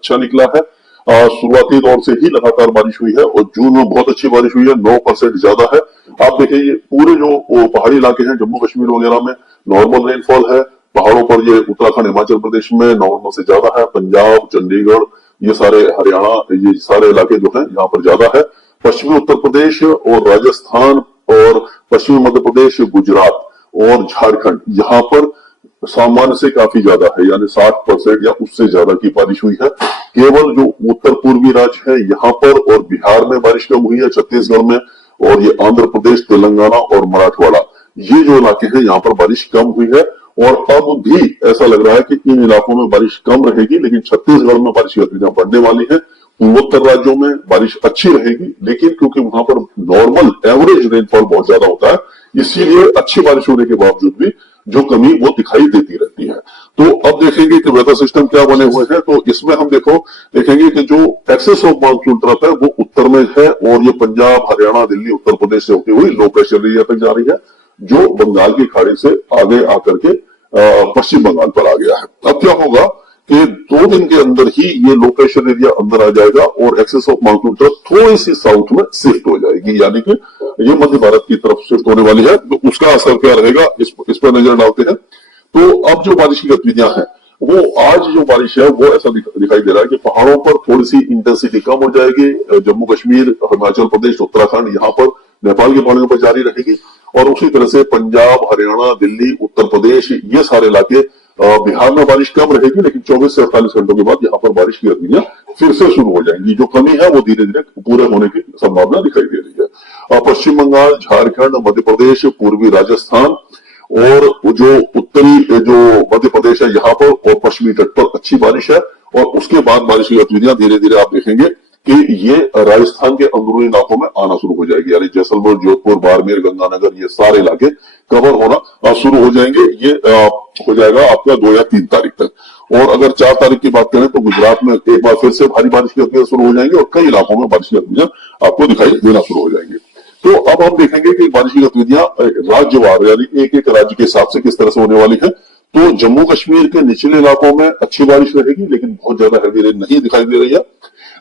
अच्छा निकला है। शुरुआती दौर से ही लगातार बारिश हुई है और जून में बहुत अच्छी बारिश हुई है, 9% ज्यादा है। आप देखिए ये पूरे जो पहाड़ी इलाके हैं जम्मू कश्मीर वगैरह में नॉर्मल रेनफॉल है। पहाड़ों पर ये उत्तराखंड हिमाचल प्रदेश में नॉर्मल से ज्यादा है। पंजाब चंडीगढ़ ये सारे हरियाणा ये सारे इलाके जो है यहाँ पर ज्यादा है। पश्चिमी उत्तर प्रदेश और राजस्थान और पश्चिमी मध्य प्रदेश गुजरात और झारखंड यहाँ पर सामान्य से काफी ज्यादा है, यानी 60% या उससे ज्यादा की बारिश हुई है। केवल जो उत्तर पूर्वी राज्य है यहाँ पर और बिहार में बारिश कम हुई है, छत्तीसगढ़ में, और ये आंध्र प्रदेश तेलंगाना और मराठवाड़ा ये जो इलाके हैं यहाँ पर बारिश कम हुई है। और अब भी ऐसा लग रहा है कि इन इलाकों में बारिश कम रहेगी, लेकिन छत्तीसगढ़ में बारिश की गतिविधियां बढ़ने वाली है। पूर्वोत्तर राज्यों में बारिश अच्छी रहेगी, लेकिन क्योंकि वहां पर नॉर्मल एवरेज रेनफॉल बहुत ज्यादा होता है, इसीलिए अच्छी बारिश होने के बावजूद भी जो कमी वो दिखाई देती रहती है। तो अब देखेंगे कि वेदर सिस्टम क्या बने हुए हैं। तो इसमें हम देखेंगे कि जो एक्सेस ऑफ मानसून ट्रफ है वो उत्तर में है और ये पंजाब हरियाणा दिल्ली उत्तर प्रदेश से होती हुई लो प्रेशर एरिया तक जा रही है, जो बंगाल की खाड़ी से आगे आकर के पश्चिम बंगाल पर आ गया है। अब क्या होगा कि 2 दिन के अंदर ही ये लो प्रेशर एरिया अंदर आ जाएगा और एक्सेस ऑफ मानसून ट्रफ थोड़ी सी साउथ में शिफ्ट हो जाएगी, यानी कि ये मध्य भारत की तरफ शिफ्ट होने वाली है। तो उसका असर क्या रहेगा इस पर नजर डालते हैं। तो अब जो बारिश की गतिविधियां हैं वो आज जो बारिश है वो ऐसा दिखाई दे रहा है कि पहाड़ों पर थोड़ी सी इंटेंसिटी कम हो जाएगी। जम्मू कश्मीर हिमाचल प्रदेश उत्तराखंड यहाँ पर नेपाल की पहाड़ियों पर जारी रहेगी और उसी तरह से पंजाब हरियाणा दिल्ली उत्तर प्रदेश ये सारे इलाके बिहार में बारिश कम रहेगी, लेकिन 24 से 48 घंटों के बाद यहाँ पर बारिश की गतिविधियां फिर से शुरू हो जाएंगी। जो कमी है वो धीरे धीरे पूरे होने की संभावना दिखाई दे रही है। पश्चिम बंगाल झारखंड मध्य प्रदेश पूर्वी राजस्थान और जो उत्तरी जो मध्य प्रदेश है यहाँ पर और पश्चिमी तट पर अच्छी बारिश है और उसके बाद बारिश की गतिविधियां धीरे धीरे आप देखेंगे कि ये राजस्थान के अंदरूनी इलाकों में आना शुरू हो जाएगी, यानी जैसलमेर जोधपुर बाड़मेर गंगानगर ये सारे इलाके कवर होना शुरू हो जाएंगे। ये हो जाएगा आपका 2 या 3 तारीख तक। और अगर 4 तारीख की बात करें तो गुजरात में एक बार फिर से भारी बारिश की गतिविधियां शुरू हो जाएंगी और कई इलाकों में बारिश की गतिविधियां आपको दिखाई देना शुरू हो जाएंगी। तो अब हम देखेंगे कि बारिश की गतिविधियां राज्यवार यानी एक एक राज्य के हिसाब से किस तरह से होने वाली है। तो जम्मू कश्मीर के निचले इलाकों में अच्छी बारिश रहेगी, लेकिन बहुत ज्यादा हैवी रेन नहीं दिखाई दे रही है।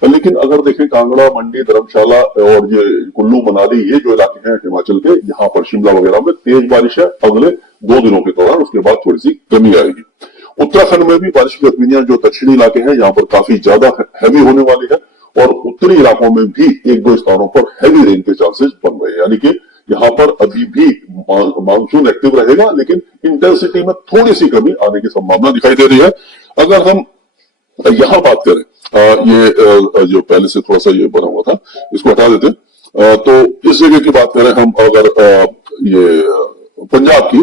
लेकिन अगर देखें कांगड़ा मंडी धर्मशाला और ये कुल्लू मनाली ये जो इलाके हैं हिमाचल के, यहाँ पर शिमला वगैरह में तेज बारिश है अगले 2 दिनों के दौरान, उसके बाद थोड़ी सी कमी आएगी। उत्तराखंड में भी बारिश की गतिविधियां जो दक्षिणी इलाके हैं यहाँ पर काफी ज्यादा हैवी होने वाली है और उत्तरी इलाकों में भी 1-2 स्थानों पर हैवी रेन के चांसेस बन रहे हैं, यानी कि यहाँ पर अभी भी मानसून एक्टिव रहेगा, लेकिन इंटेंसिटी में थोड़ी सी कमी आने की संभावना दिखाई दे रही है। अगर हम यहाँ बात करें ये जो पहले से थोड़ा सा ये बना हुआ था इसको हटा देते, तो इस जगह की बात करें हम अगर ये पंजाब की,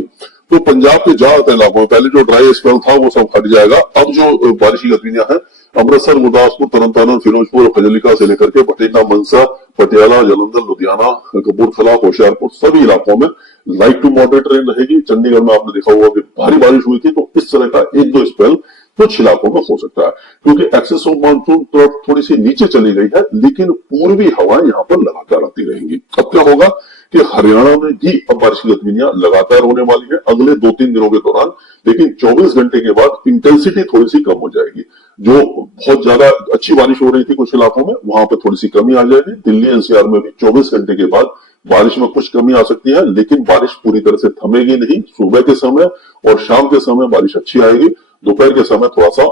तो पंजाब के ज्यादातर इलाकों में पहले जो ड्राई स्पेल था वो सब हट जाएगा। अब जो बारिश की गतिविधियां हैं अमृतसर गुरदासपुर तरनतारन फिरोजपुर फजलिका से लेकर के बठिंडा मनसा पटियाला जालंधर लुधियाना कपूरथला होशियारपुर सभी इलाकों में लाइट टू मॉडरेट रेन रहेगी। चंडीगढ़ में आपने देखा होगा कि भारी बारिश हुई थी, तो इस तरह का 1-2 स्पेल कुछ इलाकों में हो सकता है, क्योंकि एक्सेस ऑफ मानसून थोड़ी सी नीचे चली गई है, लेकिन पूर्वी हवाएं यहाँ पर लगातार आती रहेंगी। अब क्या होगा कि हरियाणा में भी अब बारिश की गतिविधियां लगातार होने वाली है अगले 2-3 दिनों के दौरान, लेकिन 24 घंटे के बाद इंटेंसिटी थोड़ी सी कम हो जाएगी। जो बहुत ज्यादा अच्छी बारिश हो रही थी कुछ इलाकों में वहां पर थोड़ी सी कमी आ जाएगी। दिल्ली एनसीआर में भी 24 घंटे के बाद बारिश में कुछ कमी आ सकती है, लेकिन बारिश पूरी तरह से थमेगी नहीं। सुबह के समय और शाम के समय बारिश अच्छी आएगी, दोपहर के समय थोड़ा सा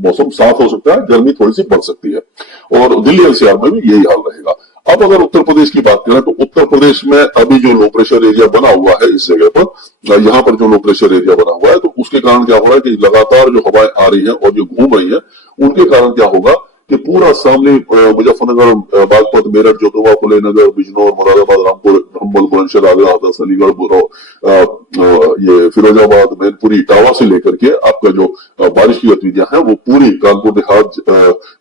मौसम साफ हो सकता है, गर्मी थोड़ी सी बढ़ सकती है और दिल्ली एनसीआर में भी यही हाल रहेगा। अब अगर उत्तर प्रदेश की बात करें तो उत्तर प्रदेश में अभी जो लो प्रेशर एरिया बना हुआ है इस जगह पर, यहाँ पर जो लो प्रेशर एरिया बना हुआ है, तो उसके कारण क्या हो रहा है कि लगातार जो हवाएं आ रही हैं और जो घूम रही हैं उनके कारण क्या होगा कि पूरा सामने मुजफ्फरनगर बागपत मेरठ जोधवा फुले नगर बिजनौर मुरादाबाद रामपुर भंबल बुलंदशहर आगरा हरदा अलीगढ़ ये फिरोजाबाद मैनपुरी इटावा से लेकर के आपका जो बारिश की गतिविधियां हैं वो पूरी कानपुर देहात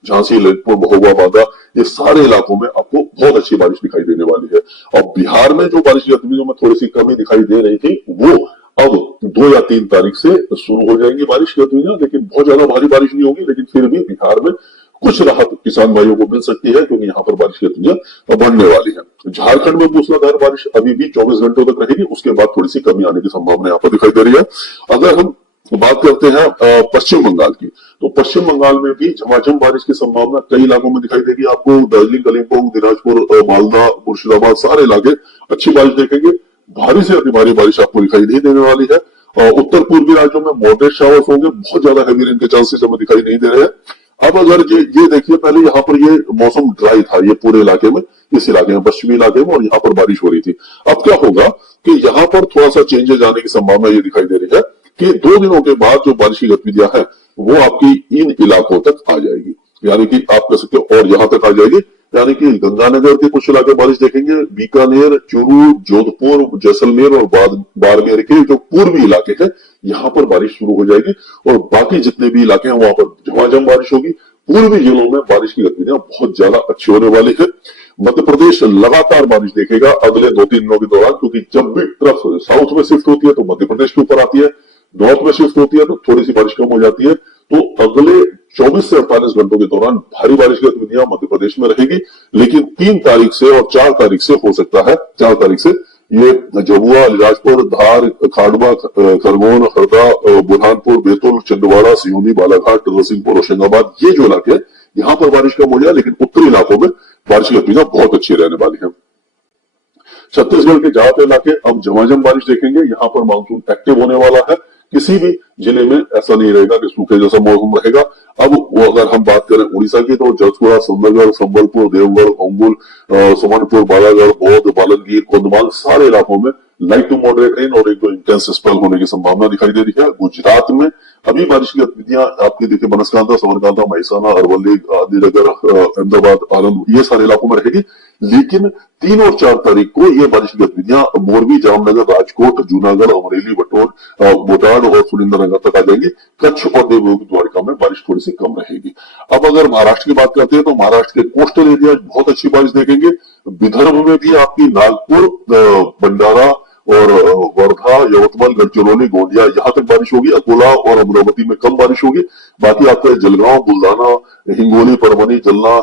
झांसी ललितपुर महोबा बांदा ये सारे इलाकों में आपको बहुत अच्छी बारिश दिखाई देने वाली है। और बिहार में जो बारिश की गतिविधियों में थोड़ी सी कमी दिखाई दे रही थी वो अब 2 या 3 तारीख से शुरू हो जाएंगी बारिश की गतिविधियां, लेकिन बहुत ज्यादा भारी बारिश नहीं होगी, लेकिन फिर भी बिहार में कुछ राहत किसान भाइयों को मिल सकती है, क्योंकि यहाँ पर बारिश की गतिविधियां बढ़ने वाली है। झारखंड में मूसलाधार बारिश अभी भी 24 घंटों तक रहेगी, उसके बाद थोड़ी सी कमी आने की संभावना यहाँ पर दिखाई दे रही है। अगर हम बात करते हैं पश्चिम बंगाल की। तो पश्चिम बंगाल में भी झमाझम बारिश की संभावना कई इलाकों में दिखाई देगी आपको। दार्जिलिंग, कलिम्पोंग, दिनाजपुर, मालदा, मुर्शिदाबाद सारे इलाके अच्छी बारिश देखेंगे। भारी से अति भारी बारिश आपको दिखाई नहीं देने वाली है। उत्तर पूर्वी राज्यों में मॉडरेट शावर्स होंगे, बहुत ज्यादा हैवी रेन के चांसेस हमें दिखाई नहीं दे रहे हैं। अब अगर ये देखिए, पहले यहाँ पर ये मौसम ड्राई था, ये पूरे इलाके में, इस इलाके में, पश्चिमी इलाके में, और यहाँ पर बारिश हो रही थी। अब क्या होगा कि यहाँ पर थोड़ा सा चेंजेस आने की संभावना ये दिखाई दे रही है कि 2 दिनों के बाद जो बारिश की गतिविधियां हैं वो आपकी इन इलाकों तक आ जाएगी, यानी कि आप कह सकते हो और यहां तक आ जाएगी, यानी कि गंगानगर के कुछ इलाके बारिश देखेंगे, बीकानेर, चूरू, जोधपुर, जैसलमेर और बाड़मेर के जो पूर्वी इलाके हैं यहाँ पर बारिश शुरू हो जाएगी, और बाकी जितने भी इलाके हैं वहां पर झमाझम बारिश होगी। पूर्वी जिलों में बारिश की गतिविधियां बहुत ज्यादा अच्छी होने वाली है। मध्य प्रदेश लगातार बारिश देखेगा अगले 2-3 दिनों के दौरान, क्योंकि जब भी ट्रफ साउथ में शिफ्ट होती है तो मध्य प्रदेश के ऊपर आती है, नॉर्थ में शिफ्ट होती है तो थोड़ी सी बारिश कम हो जाती है। तो अगले 24 से 48 घंटों के दौरान भारी बारिश की गतिविधियां मध्य प्रदेश में रहेगी, लेकिन 3 तारीख से और 4 तारीख से हो सकता है, 4 तारीख से ये झाबुआ, अलीराजपुर, धार, खांडवा, खरगोन, हरदा, बुरहानपुर, बैतूल, छिंदवाड़ा, सिवनी, बालाघाट, नरसिंहपुर, होशंगाबाद, ये जो इलाके हैं यहाँ पर बारिश कम हो जाए, लेकिन उत्तरी इलाकों में बारिश की गतिविधियां बहुत अच्छी रहने वाली है। छत्तीसगढ़ के ज्यादातर इलाके अब झमाझम बारिश देखेंगे, यहाँ पर मानसून एक्टिव होने वाला है। किसी भी जिले में ऐसा नहीं रहेगा कि सूखे जैसा मौसम रहेगा। अब वो अगर हम बात करें उड़ीसा की, तो जसपुरा, सुंदरगढ़, संबलपुर, देवगढ़, ओंगुल, सुमनपुर, बालागढ़, बौद्ध, बालनगीर, कोंधमाल सारे इलाकों में लाइट टू मॉडरेट रेन और एक दो इंटेंस स्पेल होने की संभावना दिखाई दे रही है। गुजरात में अभी बारिश की गतिविधियां आपकी देखिए, बनासकांठा, साबरकांठा, महिसाना, अरवली, गांधीनगर, अहमदाबाद, आनंद, ये सारे इलाकों में रहेगी। लेकिन 3 और 4 तारीख को ये बारिश की गतिविधियां मोरबी, जामनगर, राजकोट, जूनागढ़, अमरेली, बोटाड और सुरेंद्रनगर तक आ जाएंगी। कच्छ और देवभूमि द्वारका में बारिश थोड़ी सी कम रहेगी। अब अगर महाराष्ट्र की बात करते हैं तो महाराष्ट्र के कोस्टल एरिया बहुत अच्छी बारिश देखेंगे। विदर्भ में भी आपकी नागपुर, भंडारा और वर्धा, यवतमाल, गढ़चिरौली, गोंदिया, यहाँ तक बारिश होगी। अकोला और अमरावती में कम बारिश होगी। बाकी आपका जलगांव, बुल्ढाना, हिंगोली, परभनी, जलना,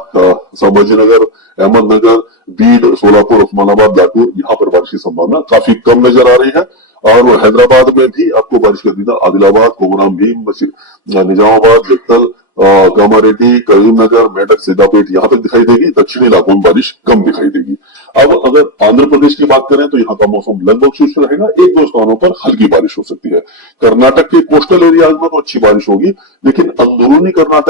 संभाजीनगर, अहमदनगर, बीड, सोलापुर, उस्मानाबाद, लातूर, यहाँ पर बारिश की संभावना काफी कम नजर आ रही है। और हैदराबाद में भी आपको बारिश की गतिविधियां आदिलाबाद, कोमराम भीम, निजामाबाद, जगतल, कामारेड्डी, करीमनगर, मेडक, सिद्धापेट, यहाँ तक दिखाई देगी। दक्षिणी इलाकों में बारिश कम दिखाई देगी। अब अगर आंध्र प्रदेश की बात करें तो यहाँ का मौसम लगभग शुष्क रहेगा, 1-2 स्थानों पर हल्की बारिश हो सकती है। कर्नाटक के कोस्टल एरियाज में तो अच्छी बारिश होगी, लेकिन अंदरूनी कर्नाटक